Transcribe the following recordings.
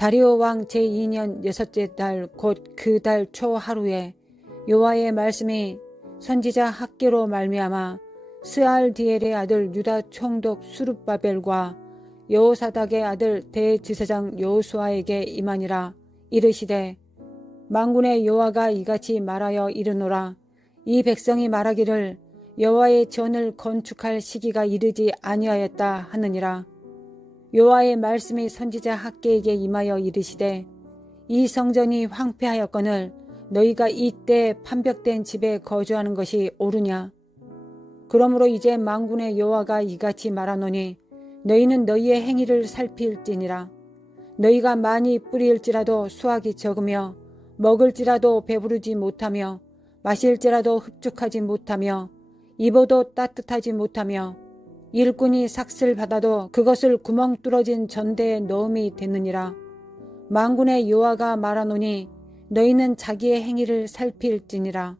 다리오 왕 제2년 6째 달 곧 그 달 초 하루에 여호와의 말씀이 선지자 학개로 말미암아 스알디엘의 아들 유다 총독 수룹바벨과 여호사닥의 아들 대제사장 여호수아에게 임하니라. 이르시되 만군의 여호와가 이같이 말하여 이르노라. 이 백성이 말하기를 여호와의 전을 건축할 시기가 이르지 아니하였다 하느니라. 여호와의 말씀이 선지자 학개에게 임하여 이르시되 이 성전이 황폐하였거늘 너희가 이때 판벽된 집에 거주하는 것이 옳으냐. 그러므로 이제 만군의 여호와가 이같이 말하노니 너희는 너희의 행위를 살필지니라. 너희가 많이 뿌릴지라도 수확이 적으며 먹을지라도 배부르지 못하며 마실지라도 흡족하지 못하며 입어도 따뜻하지 못하며 일꾼이 삭슬 받아도 그것을 구멍 뚫어진 전대에 넣음이 됐느니라. 만군의 여호와가 말하노니 너희는 자기의 행위를 살필지니라.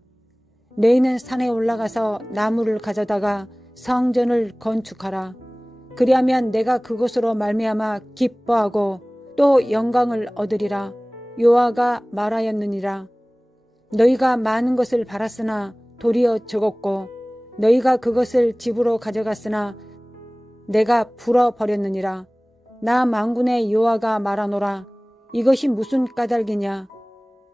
너희는 산에 올라가서 나무를 가져다가 성전을 건축하라. 그리하면 내가 그것으로 말미암아 기뻐하고 또 영광을 얻으리라. 여호와가 말하였느니라. 너희가 많은 것을 바랐으나 도리어 적었고 너희가 그것을 집으로 가져갔으나 내가 불어버렸느니라. 나 만군의 여호와가 말하노라. 이것이 무슨 까닭이냐.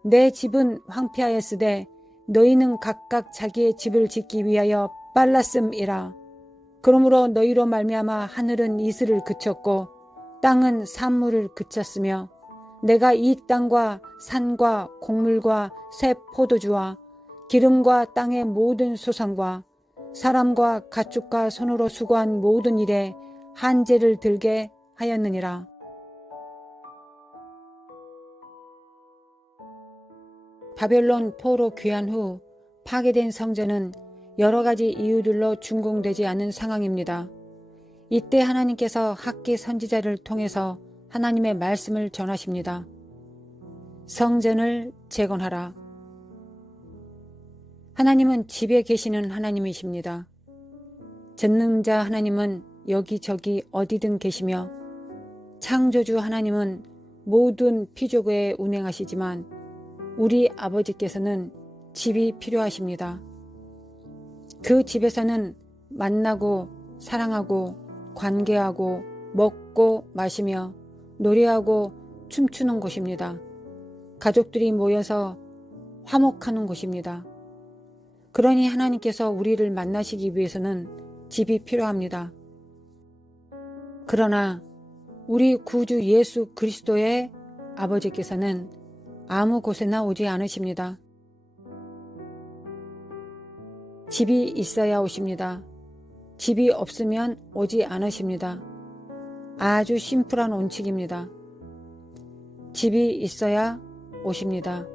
내 집은 황폐하였으되 너희는 각각 자기의 집을 짓기 위하여 빨랐음이라. 그러므로 너희로 말미암아 하늘은 이슬을 그쳤고 땅은 산물을 그쳤으며 내가 이 땅과 산과 곡물과 새 포도주와 기름과 땅의 모든 소산과 사람과 가축과 손으로 수고한 모든 일에 한죄를 들게 하였느니라. 바벨론 포로 귀환 후 파괴된 성전은 여러 가지 이유들로 준공되지 않은 상황입니다. 이때 하나님께서 학개 선지자를 통해서 하나님의 말씀을 전하십니다. 성전을 재건하라. 하나님은 집에 계시는 하나님이십니다. 전능자 하나님은 여기저기 어디든 계시며 창조주 하나님은 모든 피조계에 운행하시지만 우리 아버지께서는 집이 필요하십니다. 그 집에서는 만나고 사랑하고 관계하고 먹고 마시며 노래하고 춤추는 곳입니다. 가족들이 모여서 화목하는 곳입니다. 그러니 하나님께서 우리를 만나시기 위해서는 집이 필요합니다. 그러나 우리 구주 예수 그리스도의 아버지께서는 아무 곳에나 오지 않으십니다. 집이 있어야 오십니다. 집이 없으면 오지 않으십니다. 아주 심플한 원칙입니다. 집이 있어야 오십니다.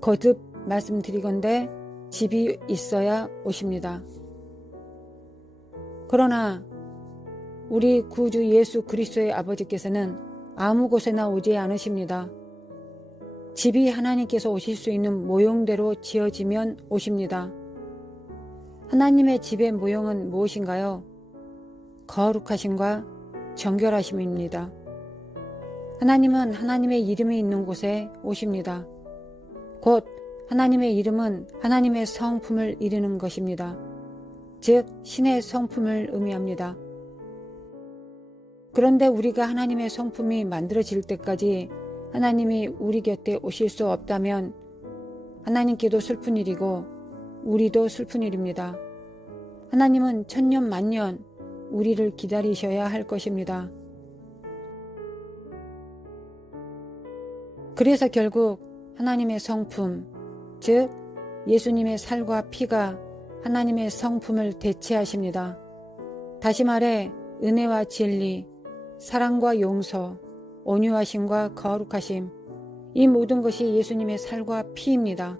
거듭 말씀드리건대 집이 있어야 오십니다. 그러나 우리 구주 예수 그리스도의 아버지께서는 아무 곳에나 오지 않으십니다. 집이 하나님께서 오실 수 있는 모형대로 지어지면 오십니다. 하나님의 집의 모형은 무엇인가요? 거룩하심과 정결하심입니다. 하나님은 하나님의 이름이 있는 곳에 오십니다. 곧 하나님의 이름은 하나님의 성품을 이루는 것입니다. 즉 신의 성품을 의미합니다. 그런데 우리가 하나님의 성품이 만들어질 때까지 하나님이 우리 곁에 오실 수 없다면 하나님께도 슬픈 일이고 우리도 슬픈 일입니다. 하나님은 천년 만년 우리를 기다리셔야 할 것입니다. 그래서 결국 하나님의 성품, 즉 예수님의 살과 피가 하나님의 성품을 대체하십니다. 다시 말해 은혜와 진리, 사랑과 용서, 온유하심과 거룩하심, 이 모든 것이 예수님의 살과 피입니다.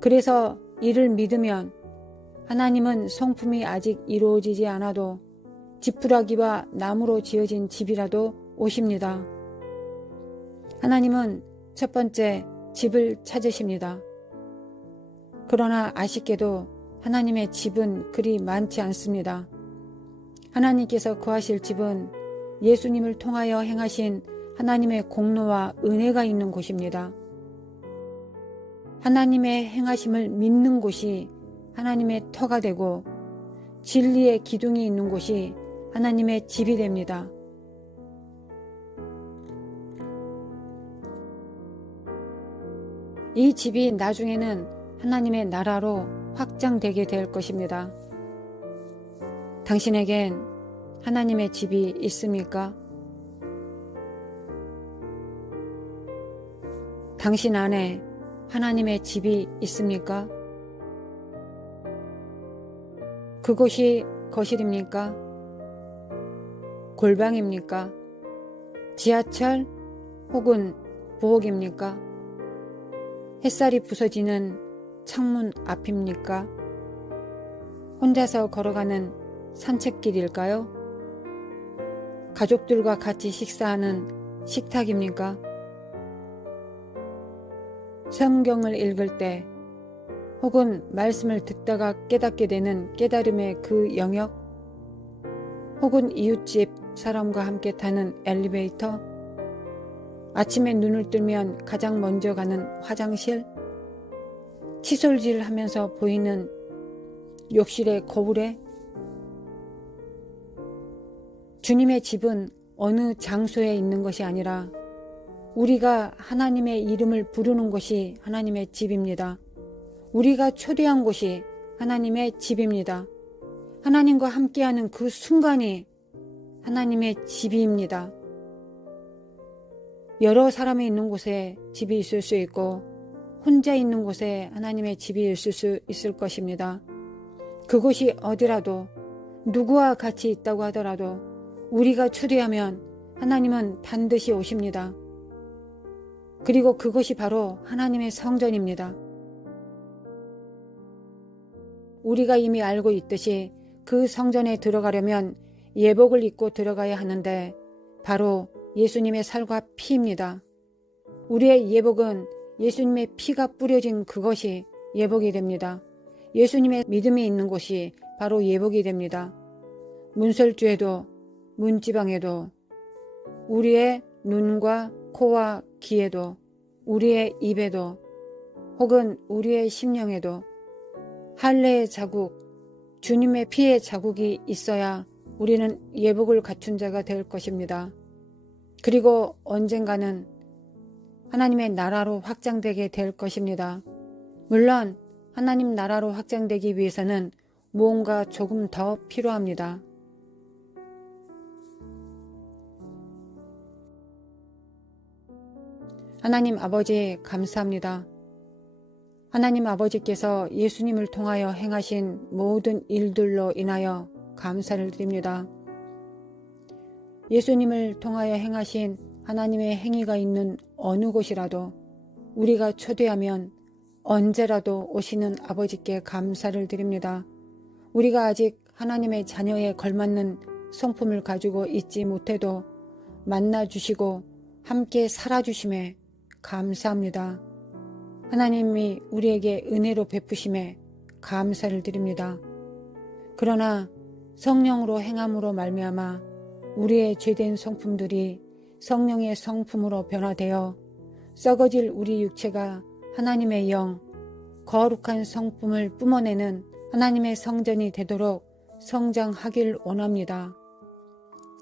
그래서 이를 믿으면 하나님은 성품이 아직 이루어지지 않아도 지푸라기와 나무로 지어진 집이라도 오십니다. 하나님은 첫 번째 집을 찾으십니다. 그러나 아쉽게도 하나님의 집은 그리 많지 않습니다. 하나님께서 거하실 집은 예수님을 통하여 행하신 하나님의 공로와 은혜가 있는 곳입니다. 하나님의 행하심을 믿는 곳이 하나님의 터가 되고 진리의 기둥이 있는 곳이 하나님의 집이 됩니다. 이 집이 나중에는 하나님의 나라로 확장되게 될 것입니다. 당신에겐 하나님의 집이 있습니까? 당신 안에 하나님의 집이 있습니까? 그곳이 거실입니까? 골방입니까? 지하철 혹은 부엌입니까? 햇살이 부서지는 창문 앞입니까? 혼자서 걸어가는 산책길일까요? 가족들과 같이 식사하는 식탁입니까? 성경을 읽을 때 혹은 말씀을 듣다가 깨닫게 되는 깨달음의 그 영역, 혹은 이웃집 사람과 함께 타는 엘리베이터, 아침에 눈을 뜨면 가장 먼저 가는 화장실, 칫솔질 하면서 보이는 욕실의 거울에, 주님의 집은 어느 장소에 있는 것이 아니라 우리가 하나님의 이름을 부르는 곳이 하나님의 집입니다. 우리가 초대한 곳이 하나님의 집입니다. 하나님과 함께하는 그 순간이 하나님의 집입니다. 여러 사람이 있는 곳에 집이 있을 수 있고 혼자 있는 곳에 하나님의 집이 있을 수 있을 것입니다. 그곳이 어디라도 누구와 같이 있다고 하더라도 우리가 초대하면 하나님은 반드시 오십니다. 그리고 그것이 바로 하나님의 성전입니다. 우리가 이미 알고 있듯이 그 성전에 들어가려면 예복을 입고 들어가야 하는데 바로 예수님의 살과 피입니다. 우리의 예복은 예수님의 피가 뿌려진 그것이 예복이 됩니다. 예수님의 믿음이 있는 곳이 바로 예복이 됩니다. 문설주에도 문지방에도 우리의 눈과 코와 귀에도 우리의 입에도 혹은 우리의 심령에도 할례의 자국, 주님의 피의 자국이 있어야 우리는 예복을 갖춘 자가 될 것입니다. 그리고 언젠가는 하나님의 나라로 확장되게 될 것입니다. 물론 하나님 나라로 확장되기 위해서는 무언가 조금 더 필요합니다. 하나님 아버지 감사합니다. 하나님 아버지께서 예수님을 통하여 행하신 모든 일들로 인하여 감사를 드립니다. 예수님을 통하여 행하신 하나님의 행위가 있는 어느 곳이라도 우리가 초대하면 언제라도 오시는 아버지께 감사를 드립니다. 우리가 아직 하나님의 자녀에 걸맞는 성품을 가지고 있지 못해도 만나주시고 함께 살아주심에 감사합니다. 하나님이 우리에게 은혜로 베푸심에 감사를 드립니다. 그러나 성령으로 행함으로 말미암아 우리의 죄된 성품들이 성령의 성품으로 변화되어 썩어질 우리 육체가 하나님의 영, 거룩한 성품을 뿜어내는 하나님의 성전이 되도록 성장하길 원합니다.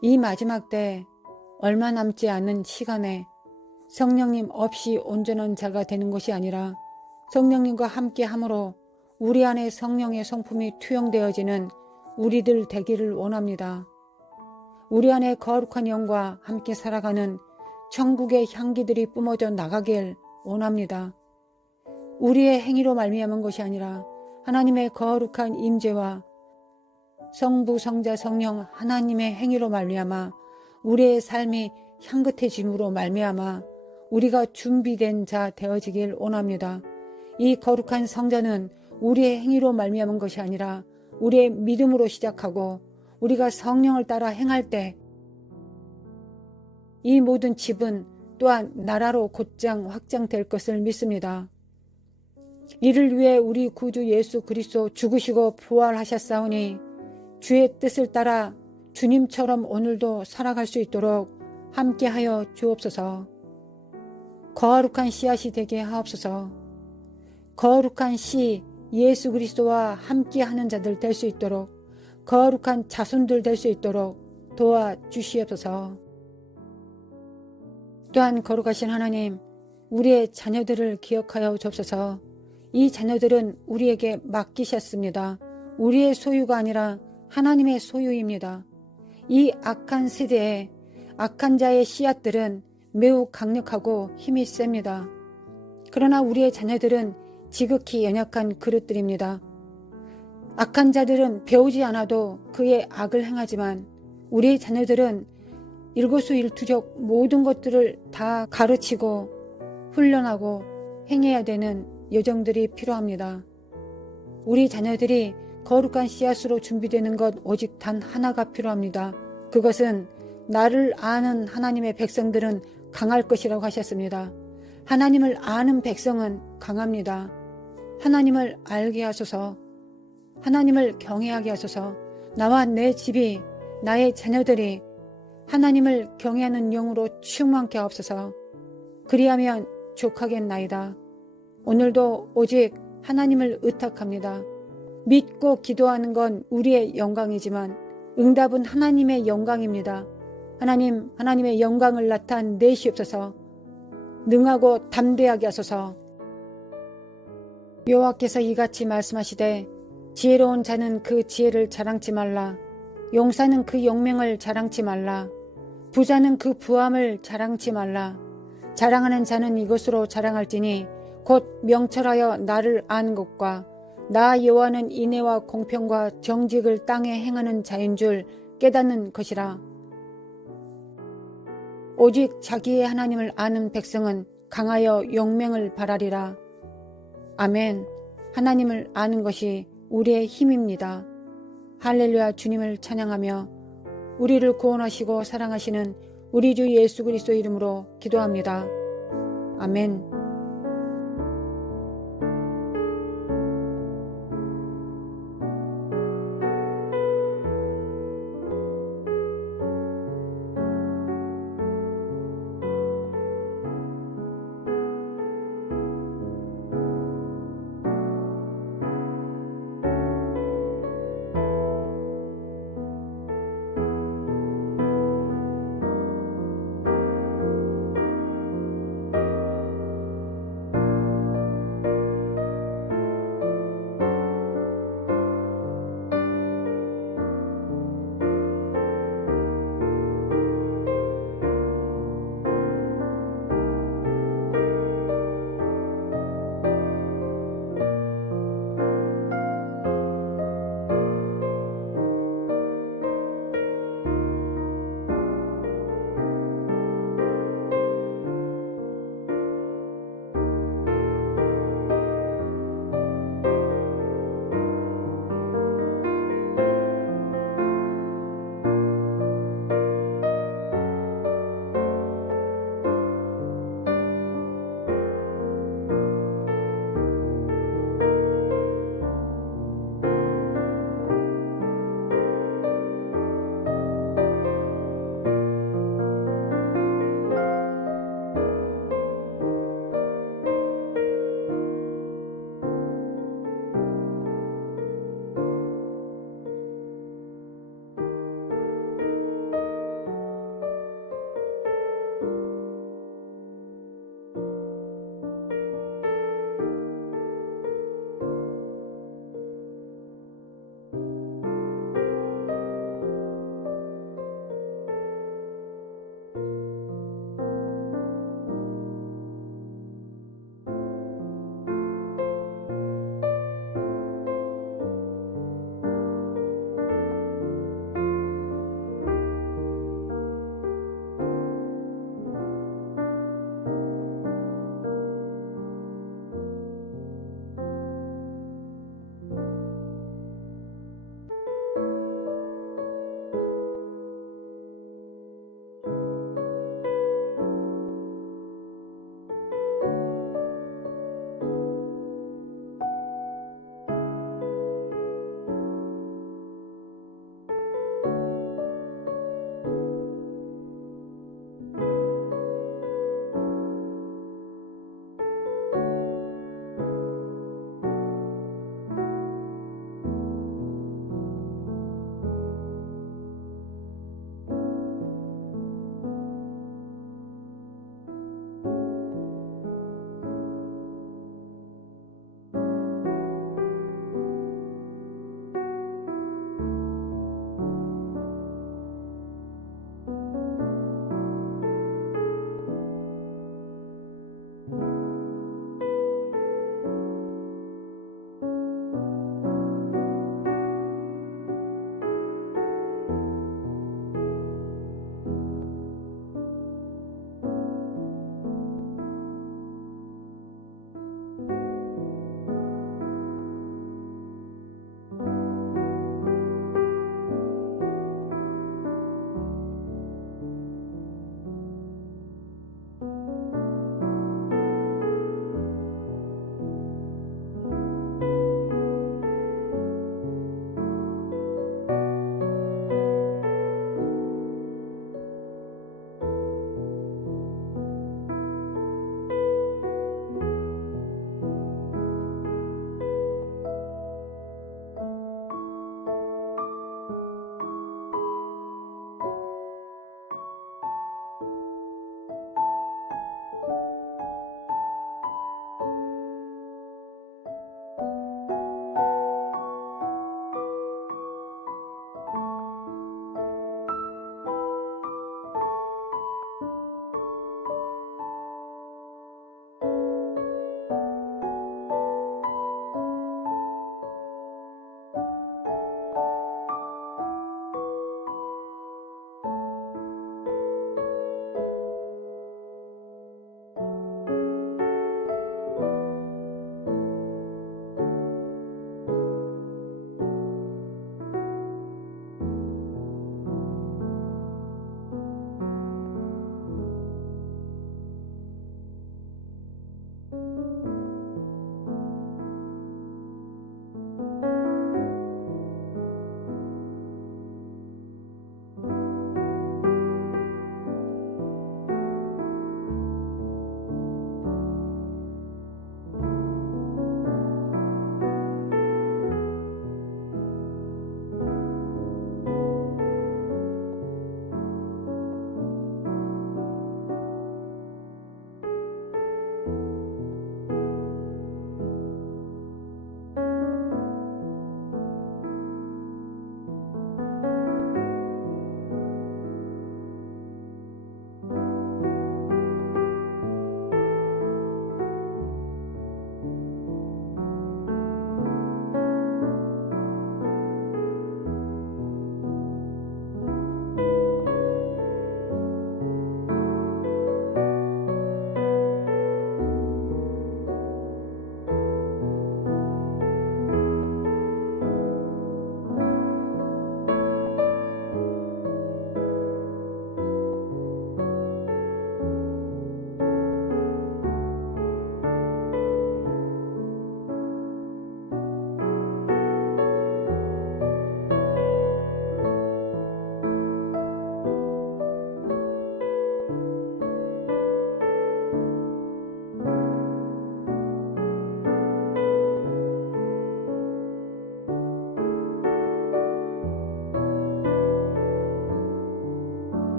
이 마지막 때 얼마 남지 않은 시간에 성령님 없이 온전한 자가 되는 것이 아니라 성령님과 함께 함으로 우리 안에 성령의 성품이 투영되어지는 우리들 되기를 원합니다. 우리 안에 거룩한 영과 함께 살아가는 천국의 향기들이 뿜어져 나가길 원합니다. 우리의 행위로 말미암은 것이 아니라 하나님의 거룩한 임재와 성부, 성자, 성령 하나님의 행위로 말미암아 우리의 삶이 향긋해짐으로 말미암아 우리가 준비된 자 되어지길 원합니다. 이 거룩한 성전은 우리의 행위로 말미암은 것이 아니라 우리의 믿음으로 시작하고 우리가 성령을 따라 행할 때 이 모든 집은 또한 나라로 곧장 확장될 것을 믿습니다. 이를 위해 우리 구주 예수 그리스도 죽으시고 부활하셨사오니 주의 뜻을 따라 주님처럼 오늘도 살아갈 수 있도록 함께하여 주옵소서. 거룩한 씨앗이 되게 하옵소서. 거룩한 씨 예수 그리스도와 함께하는 자들 될 수 있도록, 거룩한 자손들 될 수 있도록 도와주시옵소서. 또한 거룩하신 하나님, 우리의 자녀들을 기억하여 주옵소서. 이 자녀들은 우리에게 맡기셨습니다. 우리의 소유가 아니라 하나님의 소유입니다. 이 악한 세대에 악한 자의 씨앗들은 매우 강력하고 힘이 셉니다. 그러나 우리의 자녀들은 지극히 연약한 그릇들입니다. 악한 자들은 배우지 않아도 그의 악을 행하지만 우리의 자녀들은 일거수일투족 모든 것들을 다 가르치고 훈련하고 행해야 되는 여정들이 필요합니다. 우리 자녀들이 거룩한 씨앗으로 준비되는 것 오직 단 하나가 필요합니다. 그것은 나를 아는 하나님의 백성들은 강할 것이라고 하셨습니다. 하나님을 아는 백성은 강합니다. 하나님을 알게 하소서. 하나님을 경외하게 하소서. 나와 내 집이, 나의 자녀들이 하나님을 경외하는 영으로 충만케 하옵소서. 그리하면 족하겠나이다. 오늘도 오직 하나님을 의탁합니다. 믿고 기도하는 건 우리의 영광이지만 응답은 하나님의 영광입니다. 하나님, 하나님의 영광을 나타내시옵소서. 능하고 담대하게 하소서. 여호와께서 이같이 말씀하시되 지혜로운 자는 그 지혜를 자랑치 말라. 용사는 그 용맹을 자랑치 말라. 부자는 그 부함을 자랑치 말라. 자랑하는 자는 이것으로 자랑할지니 곧 명철하여 나를 아는 것과 나 여호와는 인애와 공평과 정직을 땅에 행하는 자인 줄 깨닫는 것이라. 오직 자기의 하나님을 아는 백성은 강하여 용맹을 발하리라. 아멘. 하나님을 아는 것이 우리의 힘입니다. 할렐루야. 주님을 찬양하며 우리를 구원하시고 사랑하시는 우리 주 예수 그리스도 이름으로 기도합니다. 아멘.